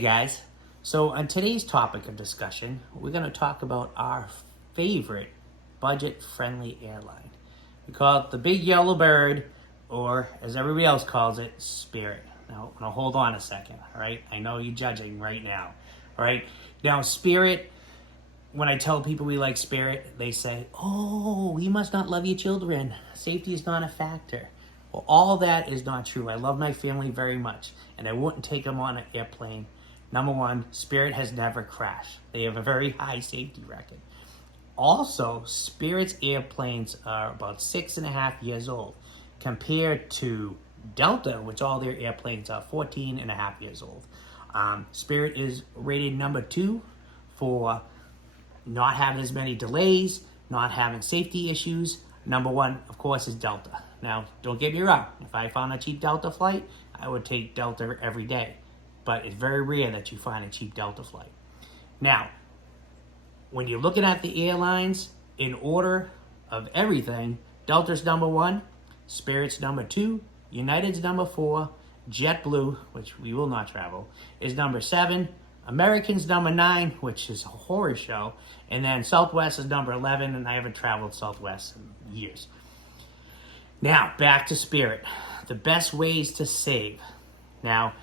Hey guys, so on today's topic of discussion, we're going to talk about our favorite budget-friendly airline. We call it the Big Yellow Bird, or as everybody else calls it, Spirit. Now hold on a second, all right? I know you're judging right now, all right? Now, Spirit, when I tell people we like Spirit, they say, oh, you must not love your children. Safety is not a factor. Well, all that is not true. I love my family very much, and I wouldn't take them on an airplane. Number one, Spirit has never crashed. They have a very high safety record. Also, Spirit's airplanes are about 6.5 years old compared to Delta, which all their airplanes are 14.5 years old. Spirit is rated number 2 for not having as many delays, not having safety issues. Number 1, of course, is Delta. Now, don't get me wrong. If I found a cheap Delta flight, I would take Delta every day. But it's very rare that you find a cheap Delta flight. Now, when you're looking at the airlines in order of everything, Delta's number 1, Spirit's number 2, United's number 4, JetBlue, which we will not travel, is number 7, American's number 9, which is a horror show, and then Southwest is number 11, and I haven't traveled Southwest in years. Now, back to Spirit. The best ways to save. Now,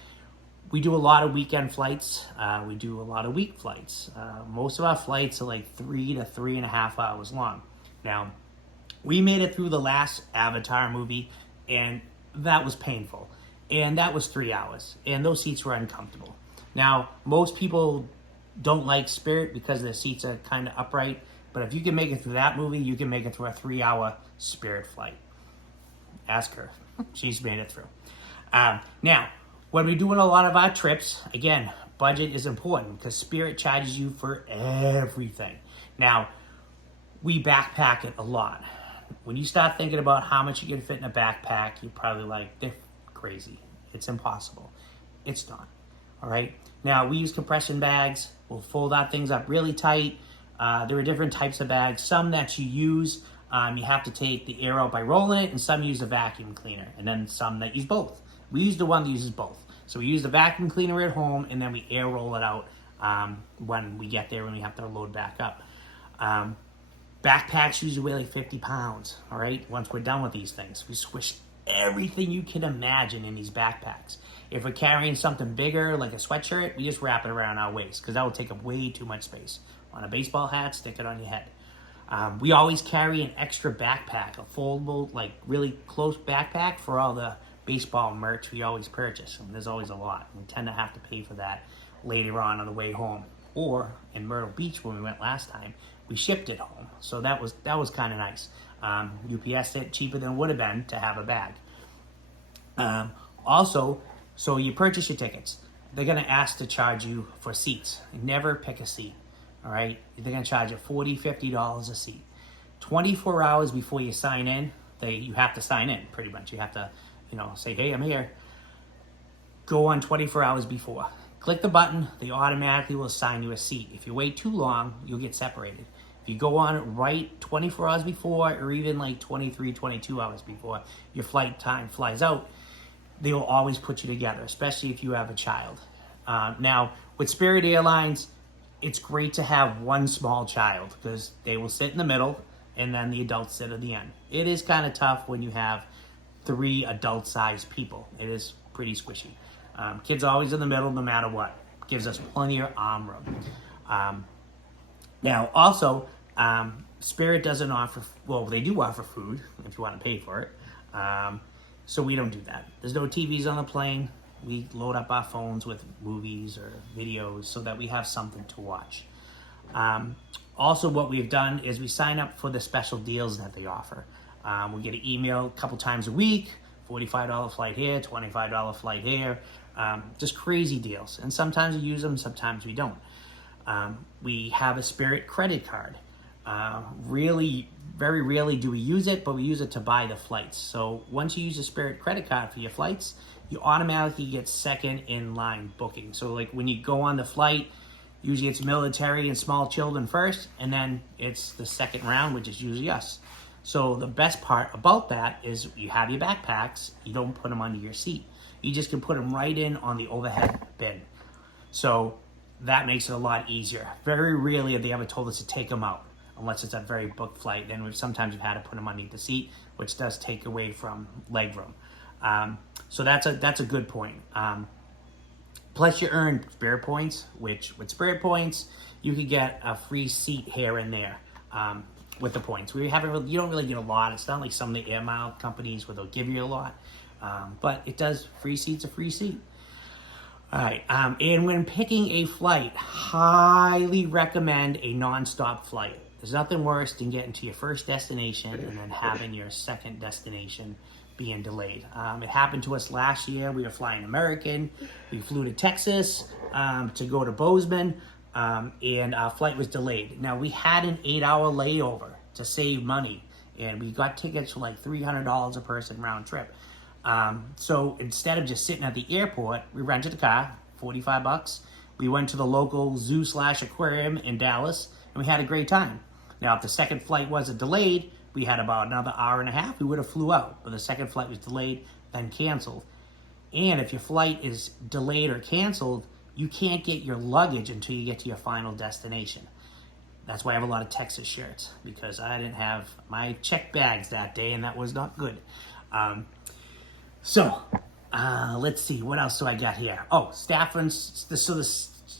we do a lot of weekend flights. We do a lot of week flights. Most of our flights are like 3 to 3.5 hours long. Now, we made it through the last Avatar movie, and that was painful. And that was 3 hours, and those seats were uncomfortable. Now, most people don't like Spirit because the seats are kind of upright, but if you can make it through that movie, you can make it through a 3-hour Spirit flight. Ask her. She's made it through. Now, when we're doing a lot of our trips, again, budget is important because Spirit charges you for everything. Now, we backpack it a lot. When you start thinking about how much you can fit in a backpack, you're probably like, they're crazy. It's impossible. It's not. All right? Now, we use compression bags. We'll fold our things up really tight. There are different types of bags. Some that you use, you have to take the air out by rolling it, and some use a vacuum cleaner, and then some that use both. We use the one that uses both. So we use the vacuum cleaner at home, and then we air roll it out when we get there and we have to load back up. Backpacks usually weigh like 50 pounds, all right? Once we're done with these things, we squish everything you can imagine in these backpacks. If we're carrying something bigger, like a sweatshirt, we just wrap it around our waist because that will take up way too much space. On a baseball hat, stick it on your head. We always carry an extra backpack, a foldable, like really close backpack for all the baseball merch we always purchase. And there's always a lot. We tend to have to pay for that later on the way home. Or in Myrtle Beach when we went last time, we shipped it home. So that was kind of nice. UPS it cheaper than it would have been to have a bag. Also, so you purchase your tickets. They're going to ask to charge you for seats. Never pick a seat. All right? They're going to charge you $40, $50 a seat. 24 hours before you sign in, you have to sign in, pretty much. You have to, say, hey, I'm here. Go on 24 hours before. Click the button. They automatically will assign you a seat. If you wait too long, you'll get separated. If you go on it right 24 hours before, or even like 23, 22 hours before your flight time flies out, they will always put you together, especially if you have a child. Now, with Spirit Airlines, it's great to have one small child because they will sit in the middle and then the adults sit at the end. It is kind of tough when you have 3 adult-sized people. It is pretty squishy. Kids are always in the middle no matter what. Gives us plenty of arm room. Now, also, Spirit doesn't offer, well, they do offer food if you want to pay for it. So we don't do that. There's no TVs on the plane. We load up our phones with movies or videos so that we have something to watch. Also, what we've done is we sign up for the special deals that they offer. We get an email a couple times a week, $45 flight here, $25 flight here, just crazy deals. And sometimes we use them, sometimes we don't. We have a Spirit credit card. Really, very rarely do we use it, but we use it to buy the flights. So once you use a Spirit credit card for your flights, you automatically get second in line booking. So like when you go on the flight, usually it's military and small children first, and then it's the second round, which is usually us. So the best part about that is you have your backpacks, you don't put them under your seat. You just can put them right in on the overhead bin. So that makes it a lot easier. Very rarely have they ever told us to take them out, unless it's a very booked flight. Then sometimes we've had to put them underneath the seat, which does take away from leg room. So that's a good point. Plus you earn Spirit points, which with Spirit points, you could get a free seat here and there with the points. You don't really get a lot. It's not like some of the air mile companies where they'll give you a lot. But it does, free seat's a free seat. All right, and when picking a flight, highly recommend a non-stop flight. There's nothing worse than getting to your first destination and then having your second destination being delayed. It happened to us last year. We were flying American. We flew to Texas to go to Bozeman, and our flight was delayed. Now, we had an 8-hour layover to save money, and we got tickets for like $300 a person round trip. So instead of just sitting at the airport, we rented a car, $45. We went to the local zoo/aquarium in Dallas, and we had a great time. Now, if the second flight wasn't delayed, we had about another hour and a half, we would have flew out. But the second flight was delayed, then canceled. And if your flight is delayed or canceled, you can't get your luggage until you get to your final destination. That's why I have a lot of Texas shirts, because I didn't have my check bags that day, and that was not good. Let's see, what else do I got here? Oh, staff runs.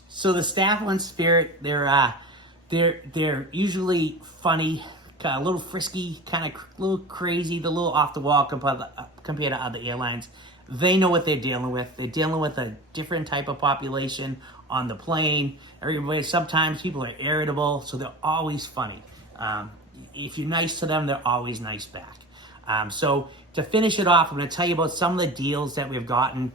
So the staff on Spirit, they're usually funny, kind of a little frisky, kind of a little crazy, a little off the wall compared to other airlines. They know what they're dealing with. They're dealing with a different type of population on the plane. Sometimes people are irritable, so they're always funny. If you're nice to them, they're always nice back. So to finish it off, I'm going to tell you about some of the deals that we've gotten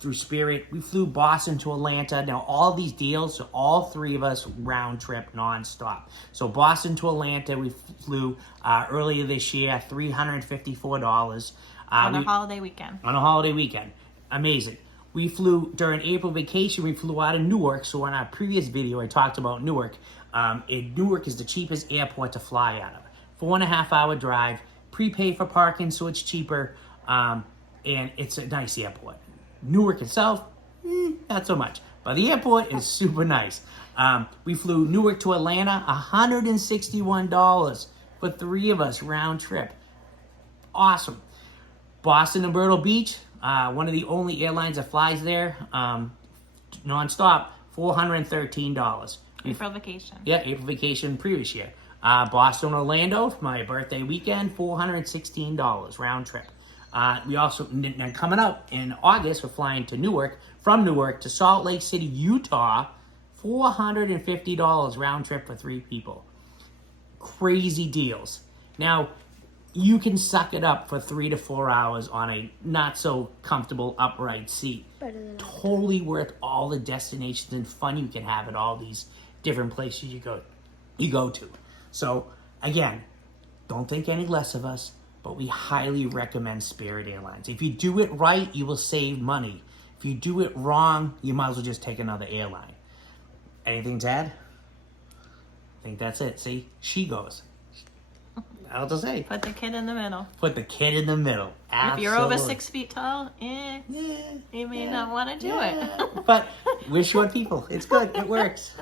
through Spirit. We flew Boston to Atlanta. Now, all these deals, so all three of us round trip nonstop. So Boston to Atlanta, we flew earlier this year, $354. On a holiday weekend. On a holiday weekend. Amazing. We flew during April vacation. We flew out of Newark. So in our previous video, I talked about Newark. Newark is the cheapest airport to fly out of. 4.5-hour drive. Prepay for parking, so it's cheaper. And it's a nice airport. Newark itself, not so much. But the airport is super nice. We flew Newark to Atlanta, $161 for three of us round trip. Awesome. Boston and Myrtle Beach, one of the only airlines that flies there nonstop, $413. April vacation. Yeah, April vacation previous year. Boston, Orlando, for my birthday weekend, $416 round trip. We also, coming up in August, we're flying to Newark, from Newark to Salt Lake City, Utah, $450 round trip for three people. Crazy deals. Now, you can suck it up for 3 to 4 hours on a not so comfortable upright seat. Totally worth all the destinations and fun you can have at all these different places you go to. So again, don't think any less of us, but we highly recommend Spirit Airlines. If you do it right, you will save money. If you do it wrong, you might as well just take another airline. Anything to add? I think that's it. See, she goes. I'll just say. Put the kid in the middle. Put the kid in the middle. Absolutely. If you're over 6 feet tall, you may not want to do it. But we're short people. It's good. It works.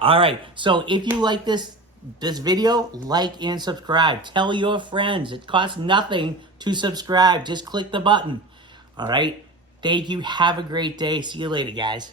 All right. So if you like this video, like and subscribe. Tell your friends. It costs nothing to subscribe. Just click the button. All right. Thank you. Have a great day. See you later, guys.